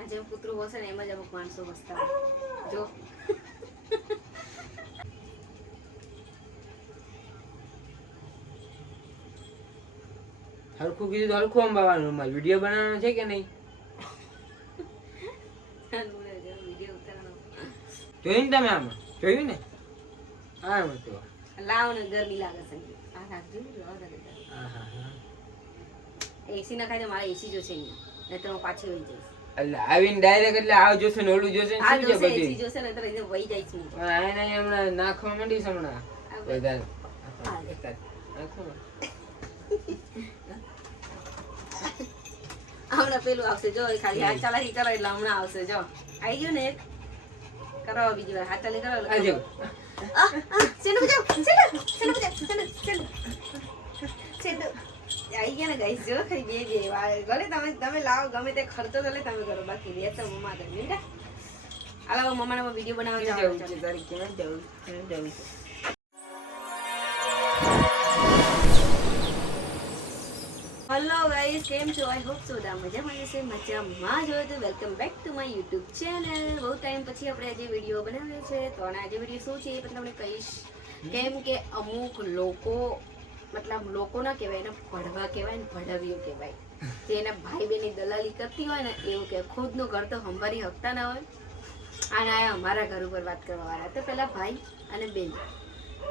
આ જેમ કૂતરું હશે ને એમ જ અમુક માણસો વસતા જો હરખું કીધું હરખું અંબાવાનું મારે વિડીયો બનાવવાનો છે કે નહીં વિડીયો ઉતારવાનો જોયું ને તમે આમાં જોયું ને હા તો લાવ ને ગરમી લાગે છે આ રાખજો એસી ના ખાય તો મારે એસી જોશે નહીં તો હું પાછી વહી જઈશ એટલે આવીને ડાયરેક્ટ એટલે આવ જોશે ને ઓલું જોશે ને આ શું છે જોશે બધી એસી જોશે ને તો એને વહી જઈશ હું આને હમણાં નાખવા માંડીશ હમણાં વધારે હમણાં પેલું આવશે જો ખાલી હાથ ચાલાકી કરો એટલે હમણાં આવશે જો આવી ગયું ને એક કરો બીજી વાર હાથ ચાલી કરો આજો સેનું બજાવ આવી ગયા ને ગાઈસ જો ખાલી બે ભલે તમે લાવો ગમે તે ખર્ચો ભલે તમે કરો બાકી બે તો મમ્મા કરે બેટા હાલો મમ્માને વિડીયો બનાવવા જાવ તારી કેમ જવું છે હેલો ગાઈસ કેમ છો આઈ હોપ સો દા મજામાં હશે મજામાં જો તો welcome back to my YouTube channel બહુ ટાઈમ પછી આપણે આજે વિડીયો બનાવ્યો છે તો આજે વિડીયો શું છે એ પણ તમને કહીશ કેમ કે અમુક લોકો મતલબ લોકો ના કહેવાય એને ભણવા કહેવાય ને ભણાવ્યું કહેવાય જે એના ભાઈ બહેનની દલાલી કરતી હોય ને એવું કે ખુદનું ઘર તો સંભાળી શકતા ના હોય અને આ અમારા ઘર ઉપર વાત કરવા વાળા તો પેલા ભાઈ અને બેન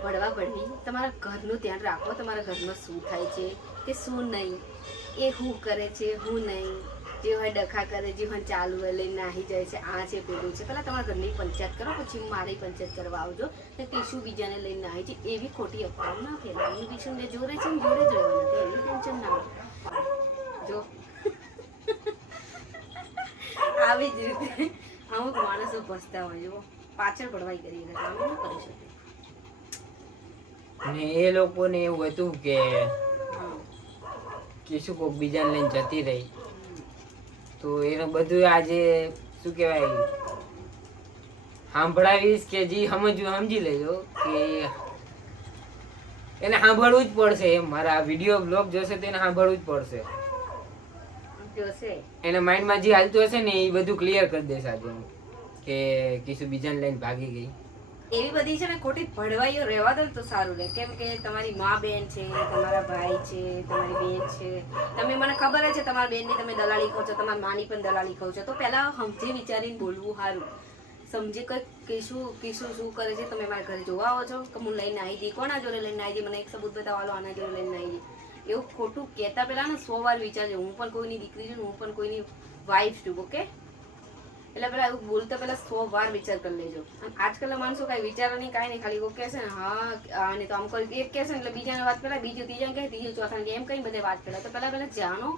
ભણવા ભણવી તમારા ઘરનું ધ્યાન રાખો તમારા ઘરમાં શું થાય છે કે શું નહીં એ શું કરે છે શું નહીં જે હોય ડખા કરે જે હોય ચાલુ હોય લઈને નાહી જાય છે આ છે પેલું છે પહેલાં તમારા ઘરની પંચાયત કરો પછી મારી પંચાયત કરવા આવજો ને ટીશું બીજાને લઈને નાહી છે એવી ખોટી અફવાઓ ના ફેલાય ટીશું જે જોડે છે ને જોડે જ રહેવાનું નથી એની ટેન્શન ના હોય જો આવી જ રીતે અમુક માણસો ફસતા હોય જો પાછળ પડવાઈ કરી અમે ન કરી શકીએ અને એ લોકોને એવું હતું કે શું કોક બીજાને લઈને જતી રહી તો એનું બધું આજે શું કહેવાય સાંભળાવીશ કે જે સમજી લેજો કે એને સાંભળવું જ પડશે એમ મારા વિડીયો બ્લોગ જોશે તો એને સાંભળવું જ પડશે એના માઇન્ડમાં જે હાલતું હશે ને એ બધું ક્લિયર કરી દેશે આજે કે કીશું બીજાને લઈને ભાગી ગઈ એવી બધી છે ને ખોટી ભડવાઈઓ રહેવા દો તો સારું રહે કેમ કે તમારી મા બેન છે તમારા ભાઈ છે તમારી બેન છે તમે મને ખબર છે તમારા બેનની તમે દલાલી કહો છો તમારી માની પણ દલાલી કહો છો તો પહેલા સમજી વિચારીને બોલવું સારું સમજી કઈ શું કરે છે તમે મારા ઘરે જોવા આવો છો કે હું લઈને આવી દઈ કોના જોડે લઈને આવી દઈ મને એક સબૂત બતાવવાનો આના જોડે લઈને આવી દઈ એવું ખોટું કહેતા પહેલા ને 100 વાર વિચારજો હું પણ કોઈની દીકરી છું હું પણ કોઈની વાઈફ છું ઓકે એટલે પેલા એવું બોલતા પેલા 100 વાર વિચાર કરી લેજો અને આજકાલના માણસો કઈ વિચાર નહીં કાંઈ નહીં ખાલી કહે છે ને હા અને તો આમ કોઈ એક કહે છે ને એટલે બીજાને વાત પેલા બીજું ત્રીજાને કહે ત્રીજું ચોથાને કે એમ કઈ બધે વાત પેલા તો પેલા જાણો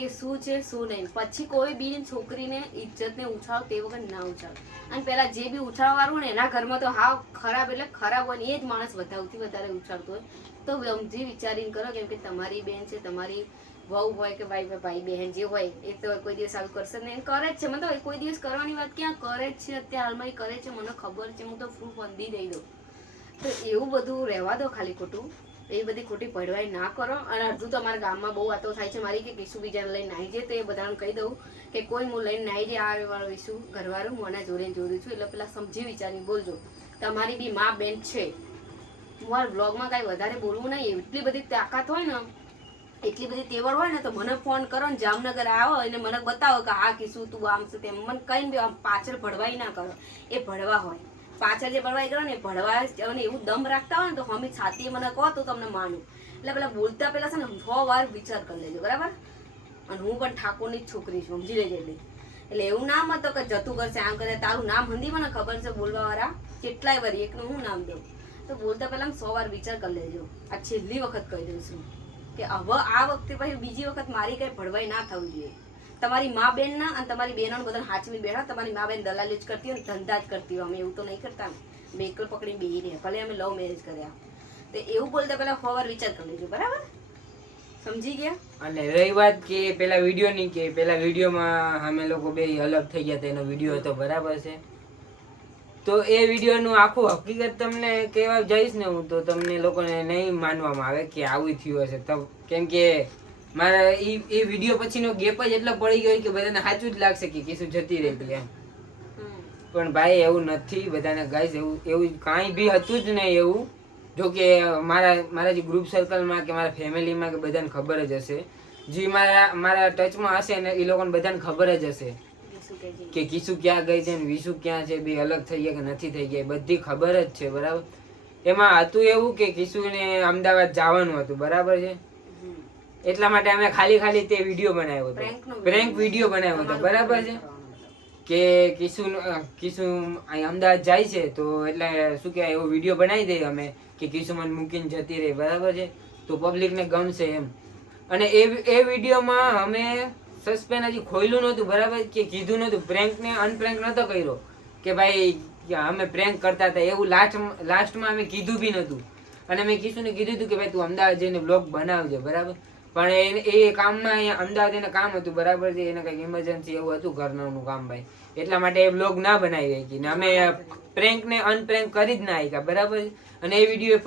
કે શું છે શું નહીં પછી કોઈ બી છોકરીને ઇજ્જતને ઉછાળો તે વખત ના ઉછાળો અને પેલા જે બી ઉછાળવાળું ને એના ઘરમાં તો હાવ ખરાબ એટલે ખરાબ હોય ને એ જ માણસ સૌથી વધારે ઉછાળતો હોય તો સમજી વિચારીને કરો કેમ કે તમારી બેન છે તમારી વહુ હોય કે ભાઈ બહેન જે હોય એ તો કોઈ દિવસ આવું કરશે ને એને કરે જ છે મને તો કોઈ દિવસ કરવાની વાત ક્યાં કરે જ છે અત્યારે હાલમાં કરે છે મને ખબર છે હું તો પ્રૂફ બંધી દઈ દઉં તો એવું બધું રહેવા દો ખાલી ખોટું એ બધી ખોટી ભડવાઈ ના કરો અને અડધું તો અમારા ગામમાં બહુ વાતો થાય છે મારી કે કીશું બીજાને લઈને નાહી જાય તો એ બધાને કહી દઉં કે કોઈ હું લઈને નાહી જાય આ વાળો ઈશું ઘરવાળું હું આના જોડે જોડું છું એટલે પેલા સમજી વિચારીને બોલજો તમારી બી મા બેન છે મારા બ્લોગમાં કાંઈ વધારે બોલવું નહીં એટલી બધી તાકાત હોય ને એટલી બધી તેવડ હોય ને તો મને ફોન કરો ને જામનગર આવો અને મને બતાવો કે આ કીશું તું આમ છે તેમ મને કઈ બી આમ પાછળ ભડવાઈ ના કરો એ ભડવા હોય પાછળ જે ભડવાઈ કરો ને એ ભડવા અને એવું દમ રાખતા હોય ને તો હમી છાતી મને કહો તો તમને માનું એટલે પેલા બોલતા પેલા છે ને 100 વાર વિચાર કરી લેજો બરાબર અને હું પણ ઠાકોરની જ છોકરી છું સમજી લેજે એટલે એવું નામ હતો કે જતું કરશે આમ કરે તારું નામ હંધી મને ખબર છે બોલવા વાળા કેટલાય વાર એકનું હું નામ દઉં તો બોલતા પહેલા 100 વાર વિચાર કરી લેજો આ છેલ્લી વખત કહી દઉં છું કે હવે આ વખતે પછી બીજી વખત મારી કઈ ભડવાઈ ના થવું જોઈએ તમારી મા બેન ના અને તમારી બહેનોને બધાને હાચવી બેઠા તમારી મા બેન દલાલી જ કરતી હોય ધંધા જ કરતી હોય અમે એવું તો નહીં કરતા ને બેકર પકડી બેહી રહ્યા ભલે અમે લવ મેરેજ કર્યા તો એવું બોલતા પહેલા 100 વાર વિચાર કરી લેજો બરાબર સમજી ગયા અને રહી વાત કે પેલા વિડીયો ની કે પેલા વિડીયોમાં અમે લોકો બે અલગ થઈ ગયા હતા એનો વિડીયો હતો બરાબર છે તો એ વિડીયોનું આખું હકીકત તમને કહેવા જઈશ ને હું તો તમને લોકોને નહીં માનવામાં આવે કે આવું થયું હશે કેમ કે મારા એ વિડીયો પછીનો ગેપ જ એટલો પડી ગયો કે બધાને સાચું જ લાગશે કે કિશુ જતી રહી હતી એમ. પણ ભાઈ એવું નથી બધાને ગાઈસ, એવું કાંઈ બી હતું જ નહીં એવું. જો કે મારા જે ગ્રુપ સર્કલમાં કે મારા ફેમિલીમાં કે બધાને ખબર જ હશે, જે મારા ટચમાં હશે ને એ લોકોને બધાને ખબર જ હશે કે કિશુ ક્યાં ગઈ છે ને વિશુ ક્યાં છે, બે અલગ થઈ ગયા કે નથી થઈ ગયા, બધી ખબર જ છે બરાબર. એમાં હતું એવું કે કિશુને અમદાવાદ જવાનું હતું બરાબર છે, એટલા માટે અમે ખાલી તે વિડીયો બનાવ્યો હતો, પ્રેન્ક વિડીયો બનાવ્યો હતો બરાબર છે. કે કિશુ અહીં અમદાવાદ જાય છે તો એટલે શું કહેવાય એવો વિડીયો બનાવી દઈએ અમે કે કિશુ મને મૂકીને જતી રહી બરાબર છે, તો પબ્લિકને ગમશે એમ. અને એ વિડીયોમાં અમે સસ્પેન્સ હજી ખોલ્યું નહોતું બરાબર, કે કીધું નહોતું, પ્રેન્ક ને અનપ્રેન્ક નહોતો કર્યો કે ભાઈ અમે પ્રેન્ક કરતા હતા એવું લાસ્ટમાં અમે કીધું બી નહોતું. અને મેં કિશુને કીધું હતું કે ભાઈ તું અમદાવાદ જઈને બ્લોગ બનાવજે બરાબર. પણ એ કામમાં અહીંયા અમદાવાદ એને કામ હતું બરાબર છે, એને કંઈક ઇમરજન્સી એવું હતું ઘરનું કામ ભાઈ, એટલા માટે એ બ્લોગ ના બનાવી હતી ને અમે પ્રેન્ક ને અનપ્રેન્ક કરી જ ના આવ્યા બરાબર. અને એ વિડીયો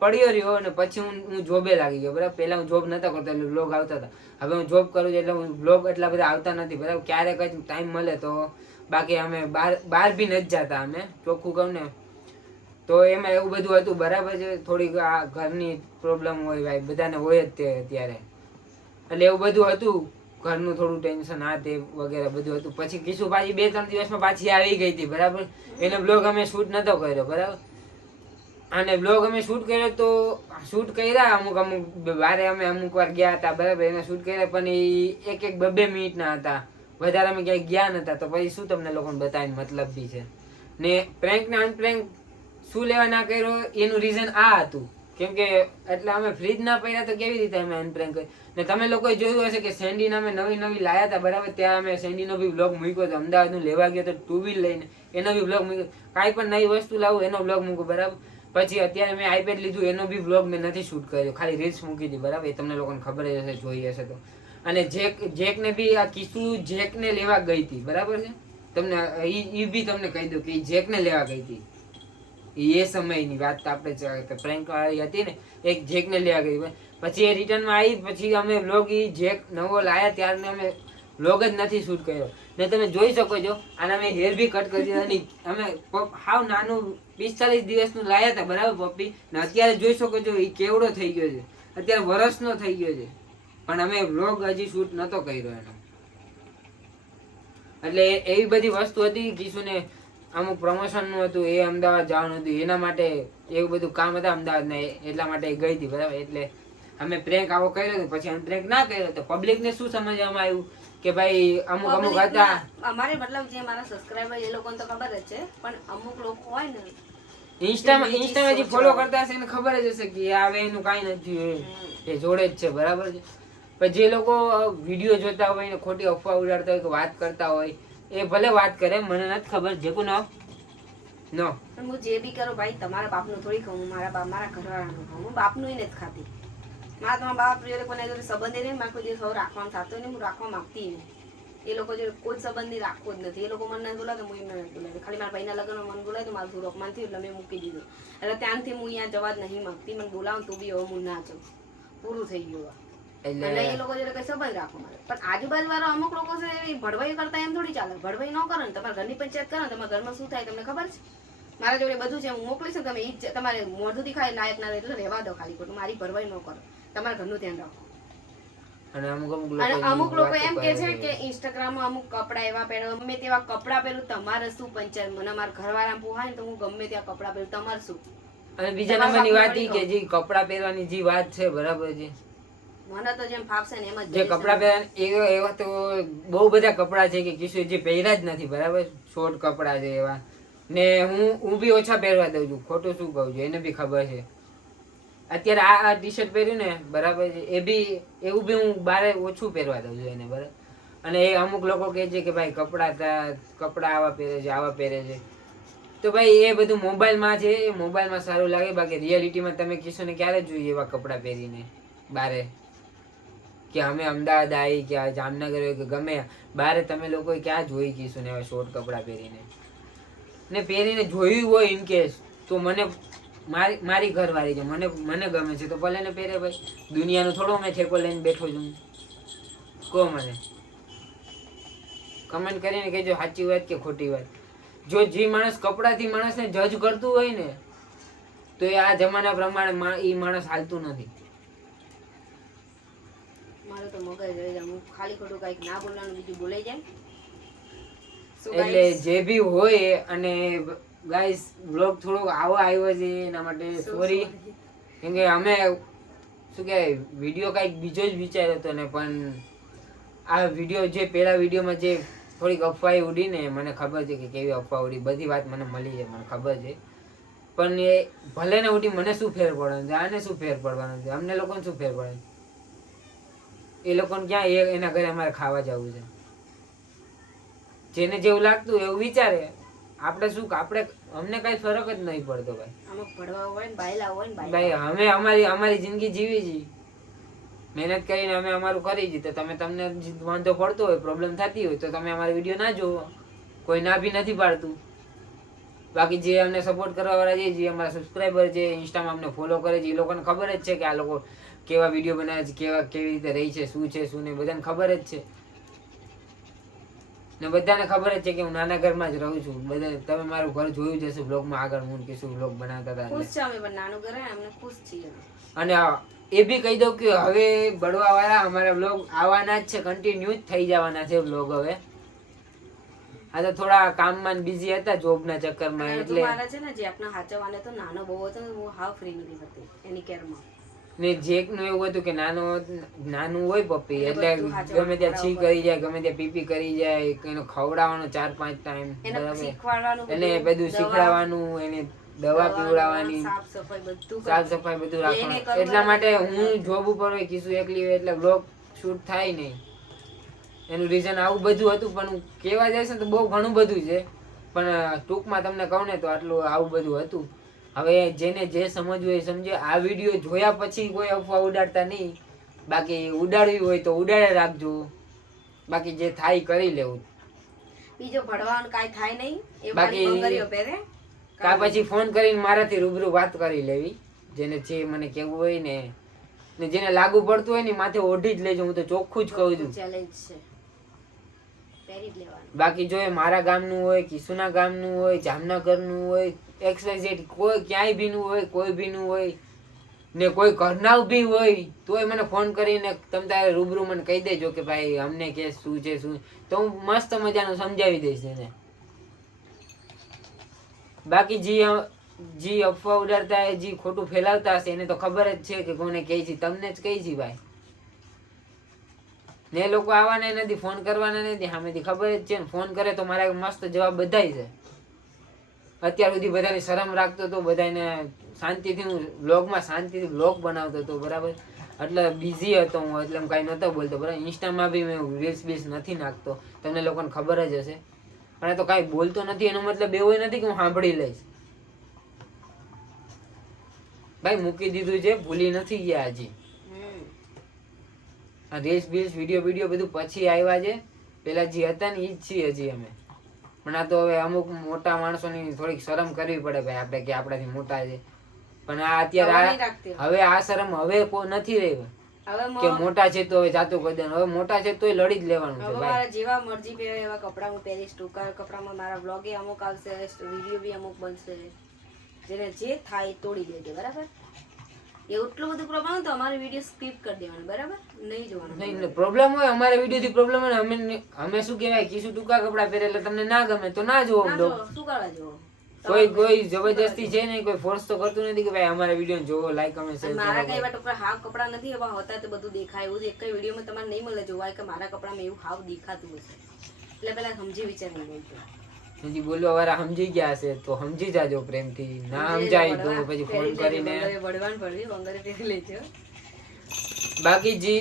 પડ્યો રહ્યો અને પછી હું જોબે લાગી ગયો બરાબર. પહેલા હું જોબ નતા કરતો એટલે બ્લોગ આવતા હતા, હવે હું જોબ કરું છું એટલે હું બ્લોગ એટલા બધા આવતા નથી બરાબર. ક્યારેક જ ટાઈમ મળે તો, બાકી અમે બહાર બી નથી જતા અમે, ચોખ્ખું કહું ને તો એમાં એવું બધું હતું બરાબર છે. થોડીક આ ઘરની પ્રોબ્લેમ હોય ભાઈ, બધાને હોય જ તે અત્યારે, એટલે એવું બધું હતું, ઘરનું થોડું ટેન્શન આ તે વગેરે બધું હતું. પછી કિશુ પાછી 2-3 દિવસમાં પાછી આવી ગઈ હતી બરાબર. એનો બ્લોગ અમે શૂટ નતો કર્યો બરાબર. અને બ્લોગ અમે શૂટ કર્યો તો શૂટ કર્યા અમુક બારે અમે અમુક વાર ગયા હતા બરાબર, એને શૂટ કર્યા પણ એ 1-2 મિનિટના હતા, વધારે અમે ક્યાંય ગયા નતા. તો પછી શું તમને લોકોને બતાવીને મતલબ બી છે ને. પ્રેન્ક ને અનપ્રેન્ક શું લેવા ના કર્યો એનું રીઝન આ હતું, કેમ કે એટલે અમે ફ્રીજ ના પડ્યા તો કેવી રીતે અમે અનપ્રેન્ક કરી. ને તમે લોકોએ જોયું હશે કે સેન્ડીને અમે નવી લાયા હતા બરાબર, ત્યાં અમે સેન્ડીનો બી બ્લોગ મૂક્યો હતો. અમદાવાદનું લેવા ગયો તો 2 વ્હીલ લઈને, એનો બી બ્લોગ મૂક્યો. કાંઈ પણ નવી વસ્તુ લાવું એનો બ્લોગ મૂકો બરાબર. પછી અત્યારે મેં આઈપેડ લીધું એનો બી બ્લોગ મેં નથી શૂટ કર્યો, ખાલી રીલ્સ મૂકી હતી બરાબર. એ તમને લોકોને ખબર જ હશે, જોઈ હશે તો. અને જેકને બી આ કિશુ જેકને લેવા ગઈ હતી બરાબર છે, તમને એ બી તમને કહી દઉં કે જેકને લેવા ગઈ હતી. એ સમયની વાત આપણે પ્રેન્ક વાળી હતી ને, એક જેકને લેવા ગઈ. પછી એ રિટર્નમાં આવી, પછી અમે વ્લોગ એ જેક નવો લાયા ત્યારને અમે વ્લોગ જ નથી શૂટ કર્યો. ને તમે જોઈ શકો છો, અને અમે હેર બી કટ કરી દીધા. અમે હાવ નાનું 45 દિવસનું લાયા હતા બરાબર પપ્પી, ને અત્યારે જોઈ શકો છો એ કેવડો થઈ ગયો છે, અત્યારે વર્ષનો થઈ ગયો છે. પણ અમે વ્લોગ હજી શૂટ નતો કર્યો એનો. એટલે એવી બધી વસ્તુ હતી. કિશુને અમુક પ્રમોશનનું હતું, એ અમદાવાદ જવાનું હતું, એના માટે એવું બધું કામ હતા અમદાવાદના, એટલા માટે એ ગઈ હતી બરાબર. એટલે અમે પ્રેન્ક આવો કર્યો હતો, પછી અનપ્રેન્ક ના કર્યો તો પબ્લિકને શું સમજવામાં આવ્યું કે ભાઈ અમુક હતા. અમારે મતલબ જે મારા સબસ્ક્રાઇબર એ લોકોને તો ખબર જ છે, પણ અમુક લોકો હોય ને ઇન્સ્ટામાં જે ફોલો કરતા હશે એને ખબર જ હશે કે હવે એનું કાંઈ નથી, એ જોડે જ છે બરાબર છે. પણ જે લોકો વિડીયો જોતા હોય ને ખોટી અફવા ઉડાડતા હોય કે વાત કરતા હોય, એ ભલે વાત કરે, મને નથી ખબર જેકું નો હું જે બી કરું ભાઈ તમારા બાપનું થોડી ખાઉં, મારા ઘરવાળાનું ખાઉં, હું બાપનું નથી ખાતી. મારા તમારા બાપ જોડે કોને જોડે સંબંધ નહીં, મારે કોઈ દિવસ રાખવાનું થતો નહીં, હું રાખવા માંગતી નહીં. એ લોકો જોડે કોઈ સંબંધ નહીં, રાખવો જ નથી. એ લોકો મને નથી બોલાવે, હું એમને નથી બોલાવે. ખાલી મારા ભાઈના લગ્નમાં મને બોલાવે તો મારું થોડું અપમાન થયું એટલે મેં મૂકી દીધું. એટલે ત્યાંથી હું અહીંયા જવા જ નહીં માંગતી. મને બોલાવું તો બી હવે હું ના જાઉં, પૂરું થઈ ગયું. એટલે એ લોકો જોડે કઈ સંબંધ રાખવો મારે. પણ આજુબાજુ વાળા અમુક લોકો છે એ ભડવાઈ કરતા એમ થોડી ચાલે. ભડવાઈ ન કરો ને, તમારા ઘરની પંચાયત કરો ને, તમારા ઘરમાં શું થાય તમને ખબર છે. મારા જોડે બધું છે, હું મોકલીશ ને, તમે ઈ તમારે મોઢું દેખાય લાયક ના રહે એટલે રહેવા દો. ખાલી ખોટું મારી ભરવાઈ ન કરો, તમારા ઘરનું ધ્યાન રાખો. અને અમુક લોકો એમ કે છે કે ઇન્સ્ટાગ્રામમાં અમુક કપડા એવા પહેરો, ગમે તેવા કપડા પહેરું, તમારે શું પંચાયત. મને મારા ઘરવાળા પોહાય ને તો હું ગમે ત્યાં કપડા પહેરું, તમારે શું. અને બીજા નંબરની વાત ઈ કે જે કપડા પહેરવાની જે વાત છે બરાબર છે, મને તો જેમ ફાવશે ને એમ જ જે કપડા પહેરવા એવા તો બહુ બધા કપડા છે કે કિશોર જે પહેર્યા જ નથી બરાબર. શોર્ટ કપડા છે એવા, ને હું બી ઓછા પહેરવા દઉં છું, ખોટું શું કહું છું એને બી ખબર છે. અત્યારે આ ટી શર્ટ પહેર્યું ને બરાબર છે, એ બી એવું બી હું બારે ઓછું પહેરવા દઉં છું એને બરાબર. અને એ અમુક લોકો કહે છે કે ભાઈ કપડા આવા પહેરે છે, આવા પહેરે છે. તો ભાઈ એ બધું મોબાઈલમાં છે, એ મોબાઈલમાં સારું લાગે, બાકી રિયાલિટીમાં તમે કિશોરને ક્યારે જોઈએ એવા કપડાં પહેરીને બારે, કે અમે અમદાવાદ આવી કે જામનગર હોય કે ગમે બારે તમે લોકોએ ક્યાં જોઈ કિશોરને એવા શોર્ટ કપડાં પહેરીને. ને પહેરીને જોયું હોય ઇન કેસ તો મને મારી ઘરવાળી છે, મને ગમે છે તો ભલે ને પહેરે ભાઈ. દુનિયાનું થોડો મેં ઠેકો લઈને બેઠો છું. કહો મને કમેન્ટ કરીને કહેજો સાચી વાત કે ખોટી વાત. જો જે માણસ કપડાથી માણસને જજ કરતું હોય ને તો એ આ જમાના પ્રમાણે એ માણસ હાલતું નથી. મારું તો મગજ રહી જાય, હું ખાલી ખોટું કઈક ના બોલવાનું બીજું બોલાઈ જાય. એટલે જે બી હોય, અને ગાઈસ બ્લોગ થોડોક આવો આવ્યો છે એના માટે સોરી, કેમ કે અમે શું કહેવાય વિડીયો કાંઈક બીજો જ વિચાર્યો હતો ને, પણ આ વિડીયો જે પેલા વિડીયોમાં જે થોડીક અફવાઈ ઉડી ને, મને ખબર છે કે કેવી અફવા ઉડી, બધી વાત મને મળી છે, મને ખબર છે. પણ એ ભલે ને ઉડી, મને શું ફેર પડવાનો છે, આને શું ફેર પડવાનો છે, અમને લોકોને શું ફેર પડે? એ લોકોને ક્યાં એના ઘરે અમારે ખાવા જવું છે. જેને જેવું લાગતું એવું વિચારે, આપણે શું આપણે અમને કઈ ફરક જ નહીં પડતો ભાઈ. અમુક ભણવા હોય ને બાયલા હોય ને ભાઈ અમે અમારી જિંદગી જીવી છીએ, મહેનત કરીને અમે અમારું કરી છીએ. તો તમને વાંધો પડતો હોય, પ્રોબ્લેમ થતી હોય તો તમે અમારી વિડીયો ના જોવો, કોઈ ના બી નથી પાડતું. બાકી જે અમને સપોર્ટ કરવા વાળા જે અમારા સબસ્ક્રાઈબર છે, ઇન્સ્ટામાં અમને ફોલો કરે છે, એ લોકોને ખબર જ છે કે આ લોકો કેવા વિડીયો બનાવે છે, કેવી રીતે રહી છે, શું છે શું નહીં, બધાને ખબર જ છે. ને બધાને ખબર જ છે કે હું નાના ઘરમાં જ રહું છું. બધા તમે મારું ઘર જોયું જ હશે બ્લોગમાં આગળ, હું કે શું બ્લોગ બનાવતા હતા. ખુશ છે અમે, પણ નાનું ઘર અમને ખુશ છીએ. અને એ બી કહી દઉં કે હવે બળવા વાળા અમારા બ્લોગ આવવાના જ છે, કન્ટિન્યુ જ થઈ જવાના છે બ્લોગ હવે. આ તો થોડા કામમાં બિઝી હતા જોબના ચક્કરમાં, એટલે મારા છે ને જે આપણા હાચવાને તો નાનો બહુ હતો, હું હાવ ફ્રી નથી થતી એની કેરમાં. ને જેકનું એવું હતું કે નાનું હોય પપ્પી, એટલે ગમે ત્યાં છી કરી જાય, ગમે ત્યાં પીપી કરી જાય, એને ખવડાવવાનું 4-5 ટાઈમ, બરાબર, એને બધું શીખડાવવાનું, એને દવા પીવડાવવાની, સાફ સફાઈ બધું રાખવાનું. એટલા માટે હું જોબ ઉપર હોય, કિશુ એકલી હોય એટલે બ્લોગ શૂટ થાય નહીં. એનું રીઝન આવું બધું હતું. પણ હું કહેવા જઈશ ને તો બહુ ઘણું બધું છે, પણ ટૂંકમાં તમને કહું ને તો આટલું આવું બધું હતું. હવે જેને જે સમજવું એ સમજે. આ વિડીયો જોયા પછી કોઈ અફવા ઉડાડતા નહીં. બાકી ઉડાડવી હોય તો ઉડાડે રાખજો, બાકી જે થાય કરી લેવું. બીજો ભણવાનું કાઈ થાય નહીં, એ બાકી બંગરીઓ પહેરે કા પછી ફોન કરીને મારાથી રૂબરૂ વાત કરી લેવી, જેને જે મને કેવું હોય ને જેને લાગુ પડતું હોય ને માથે ઓઢી જ લેજો. હું તો ચોખ્ખું જ કહું છું. ચેલેન્જ છે, પહેરી જ લેવાનું. બાકી જો એ મારા ગામનું હોય, કિશુના ગામનું હોય, જામનગરનું હોય, XYZ કોઈ ક્યાંય બીનું હોય, કોઈ બીનું હોય ને કોઈ ઘરના બી હોય, તોય મને ફોન કરીને તમે તારે રૂબરૂ મને કહી દેજો કે ભાઈ અમને કે શું છે શું, તો હું મસ્ત મજાનું સમજાવી દઈશ એને. બાકી જે અફવા ઉડાડતા હોય, જે ખોટું ફેલાવતા હશે એને તો ખબર જ છે કે કોને કહી છે, તમને જ કહી છે ભાઈ. ને લોકો આવવાના નથી, ફોન કરવાના નથી, સામેથી ખબર જ છે ને. ફોન કરે તો મારા મસ્ત જવાબ બધાય છે. અત્યાર સુધી બધાની શરમ રાખતો હતો, બધાને શાંતિથી હું બ્લોગમાં શાંતિથી બ્લોગ બનાવતો હતો, બરાબર. એટલે બિઝી હતો હું, એટલે હું કાંઈ નહોતો બોલતો, બરાબર. ઇન્સ્ટામાં બી મેં રીલ્સ બીલ્સ નથી નાખતો, તમને લોકોને ખબર જ હશે. પણ તો કાંઈ બોલતો નથી એનો મતલબ એવો નથી કે હું સાંભળી લઈશ. ભાઈ મૂકી દીધું છે, ભૂલી નથી ગયા હજી. આ રીલ્સ બીલ્સ વિડીયો બધું પછી આવ્યા છે, પેલા જે હતા ને એ જ છીએ હજી અમે. પણ આ તો હવે અમુક મોટા માણસોની થોડીક શરમ કરવી પડે ભાઈ આપણે, કે આપણાથી મોટા છે. પણ આ અત્યારે હવે આ શરમ હવે નથી રહી કે મોટા છે તો હવે જાતું કરી દેવાનું. હવે મોટા છે તોય લડી જ લેવાનું છે ભાઈ. મારા જેવા મરજી પહેરે એવા કપડા હું પહેરીશ. ટૂંકા કપડામાં મારા બ્લોગ એ અમુક આવશે, વિડીયો બી અમુક બનશે. જેને જે થાય તોડી દેજો, બરાબર. એટલું બધું પ્રોબ્લેમ તો અમારે વિડીયો સ્કીપ કરી દેવાનું, બરાબર, નહીં જોવાનું. નહીં પ્રોબ્લેમ હોય, અમારે વિડીયો થી પ્રોબ્લેમ હોય, અમે શું કહેવાય, કિશુ ટૂંકા કપડા પહેરે એટલે તમને ના ગમે તો ના જોવો બ્લોગ. શું કરવા જોવો? કોઈ જબરદસ્તી છે નહીં, કોઈ ફોર્સ તો કરતું નથી કે ભાઈ અમારા વિડીયો જોવો, લાઈક અમે શેર કરો. મારા કઈ વાત ઉપર હાવ કપડા નથી એવા હોતા તો બધું દેખાય એવું એક કઈ વિડીયોમાં તમારે નહીં મળે જોવાય કે મારા કપડામાં એવું હાવ દેખાતું હશે. એટલે પેલા સમજી વિચારીને બોલજો. હજી બોલવા વાળા સમજી ગયા હશે તો સમજી જાજો પ્રેમથી, ના સમજાય તો પછી ફોન કરીને વડવાન પડવી બંગરે પહેરી લેજો. બાકી જે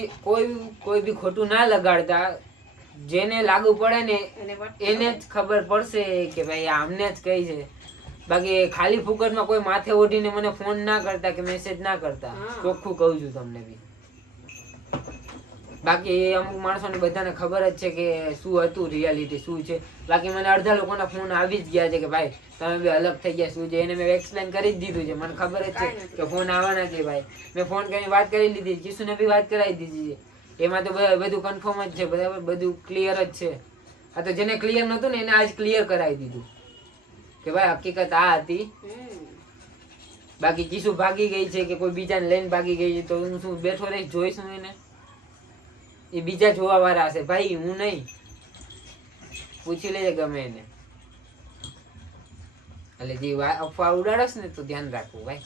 કોઈ બી ખોટું ના લગાડતા, જેને લાગુ પડે ને એને જ ખબર પડશે કે ભાઈ આ અમને જ કહી છે. બાકી ખાલી ફુકટમાં કોઈ માથે ઓઢીને મને ફોન ના કરતા કે મેસેજ ના કરતા, ચોખ્ખું કહું છું તમને બી. બાકી અમુક માણસોને બધાને ખબર જ છે કે શું હતું રિયાલિટી શું છે. બાકી મને અડધા લોકોના ફોન આવી જ ગયા છે કે ભાઈ તમે બી અલગ થઈ ગયા શું છે, એને મેં એક્સપ્લેન કરી જ દીધું છે. મને ખબર જ છે કે ફોન આવવાના છે ભાઈ. મેં ફોન કરીને વાત કરી લીધી, કિશુને બી વાત કરાવી દીધી છે. એમાં તો બધું કન્ફર્મ જ છે, બરાબર, બધું ક્લિયર જ છે. આ તો જેને ક્લિયર નતું ને એને આજ ક્લિયર કરાવી દીધું કે ભાઈ હકીકત આ હતી. બાકી કિશુ ભાગી ગઈ છે કે કોઈ બીજાને લઈને ભાગી ગઈ છે તો હું શું બેઠો રહીશ જોઈશું એને? એ બીજા જોવા વાળા હશે ભાઈ, હું નહીં. પૂછી લેજે ગમે એને. એટલે જે અફવા ઉડાડસ ને તો ધ્યાન રાખવું ભાઈ.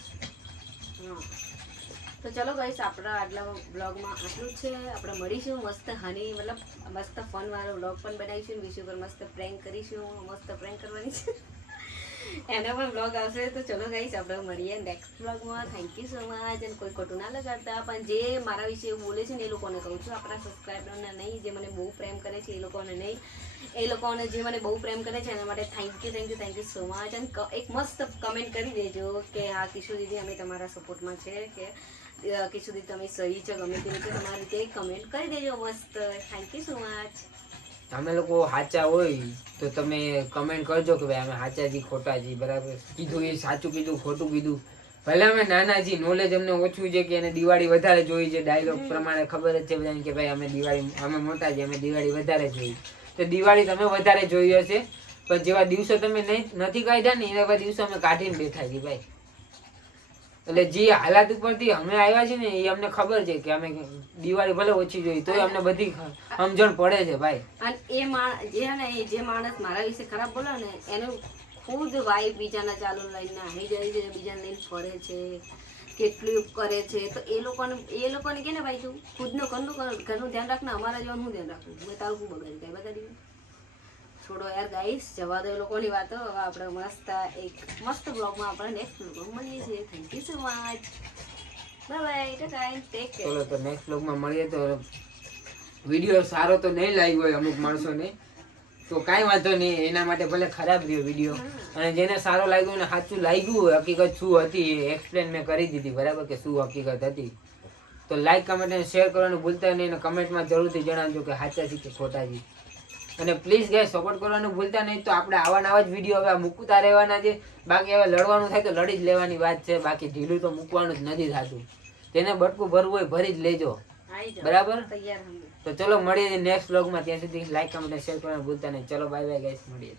તો ચલો ગાઈસ, આપણા આજના બ્લોગમાં આટલું જ છે. આપણે મળીશું મસ્ત હની મતલબ મસ્ત ફન વાળો બ્લોગ પણ બનાવીશું, વિષય પર મસ્ત પ્રેન્ક કરીશું, મસ્ત પ્રેન્ક કરવાની છે એના પણ બ્લોગ આવશે. તો ચલો ગાઈસ, આપણે મળીએ નેક્સ્ટ બ્લોગમાં. Thank you so much. અને કોઈ ખોટું ના લગાડતા, પણ જે મારા વિશે એવું બોલે છે ને એ લોકોને કહું છું, આપણા સબસ્ક્રાઈબરને નહીં, જે મને બહુ પ્રેમ કરે છે એ લોકોને નહીં. એ લોકોને જે મને બહુ પ્રેમ કરે છે એના માટે થેન્ક યુ સો મચ. અને એક મસ્ત કમેન્ટ કરી દેજો કે હા કિશોર દીદી અમે તમારા સપોર્ટમાં છે, કે કિશોર દીદી તમે સહી છે, ગમે તે રીતે તમારી રીતે કમેન્ટ કરી દેજો મસ્ત. Thank you so much. અમે લોકો સાચા હોય તો તમે કમેન્ટ કરજો કે ભાઈ અમે સાચાજી ખોટાજી, બરાબર, કીધું એ સાચું કીધું ખોટું કીધું. ભલે અમે નાનાજી, નોલેજ અમને ઓછું છે કે એને દિવાળી વધારે જોઈ છે, ડાયલોગ પ્રમાણે ખબર જ છે બધાને કે ભાઈ અમે દિવાળી, અમે મોટા છીએ, અમે દિવાળી વધારે જોઈ. તો દિવાળી તમે વધારે જોઈ હશે, પણ જેવા દિવસો તમે નથી કાઢ્યા ને એવા દિવસો અમે કાઢીને બેઠા છીએ ભાઈ. એટલે જે હાલાત ઉપરથી અમે આવ્યા છે ને એ અમને ખબર છે કે અમે દિવાળી ભલે ઓછી જોઈ તોય અમને બધી સમજણ પડે છે ભાઈ. અને જે માણસ મારા વિશે ખરાબ બોલે ને એનું ખુદ વાઈફ બીજાના ચાલુ લઈને આવી જાય છે, બીજાને લઈને ફરે છે, કેટલું કરે છે. તો એ લોકોને કે ને ભાઈ તું ખુદનું ઘરનું ધ્યાન રાખ ને, અમારા જેવાનું ધ્યાન રાખવું. મેં તારું શું બગાડી કઈ બગાડી છોડો યાર ગાઈસ, જવા દો એ લોકોની વાતો. હવે આપણે મસ્ત એક મસ્ત બ્લોગમાં આપણે નેક્સ્ટ બ્લોગમાં મળીએ છીએ. Thank you so much. Bye bye, Tata, take care. ચલો તો નેક્સ્ટ બ્લોગમાં મળીએ. તો વિડીયો સારો તો નહીં લાગ્યો હોય અમુક માણસોને તો કાંઈ વાંધો નહીં, એના માટે ભલે ખરાબ રહ્યો વિડીયો. અને જેને સારો લાગ્યો ને સાચું લાગ્યું હોય, હકીકત શું હતી એ એક્સપ્લેન મેં કરી દીધી, બરાબર, કે શું હકીકત હતી. તો લાઈક, કમેન્ટ અને શેર કરવાનું ભૂલતા નહીં. અને કમેન્ટમાં જરૂરથી જણાવજો કે સાચા છે કે ખોટા છે. અને પ્લીઝ ગાઈસ સપોર્ટ કરવાનું ભૂલતા નહીં. તો આપણે આવા નવા જ વિડીયો હવે મૂકતા રહેવાના છે. બાકી હવે લડવાનું થાય તો લડી જ લેવાની વાત છે, બાકી ઢીલું તો મૂકવાનું જ નથી થતું. તેને બટકું ભરવું હોય ભરી જ લેજો, બરાબર. તો ચલો મળીએ નેક્સ્ટ વ્લોગમાં. ત્યાં સુધી લાઈક, કમેન્ટ અને શેર કરવાનું ભૂલતા નહીં. ચલો બાય બાય ગાઈસ, મળીએ.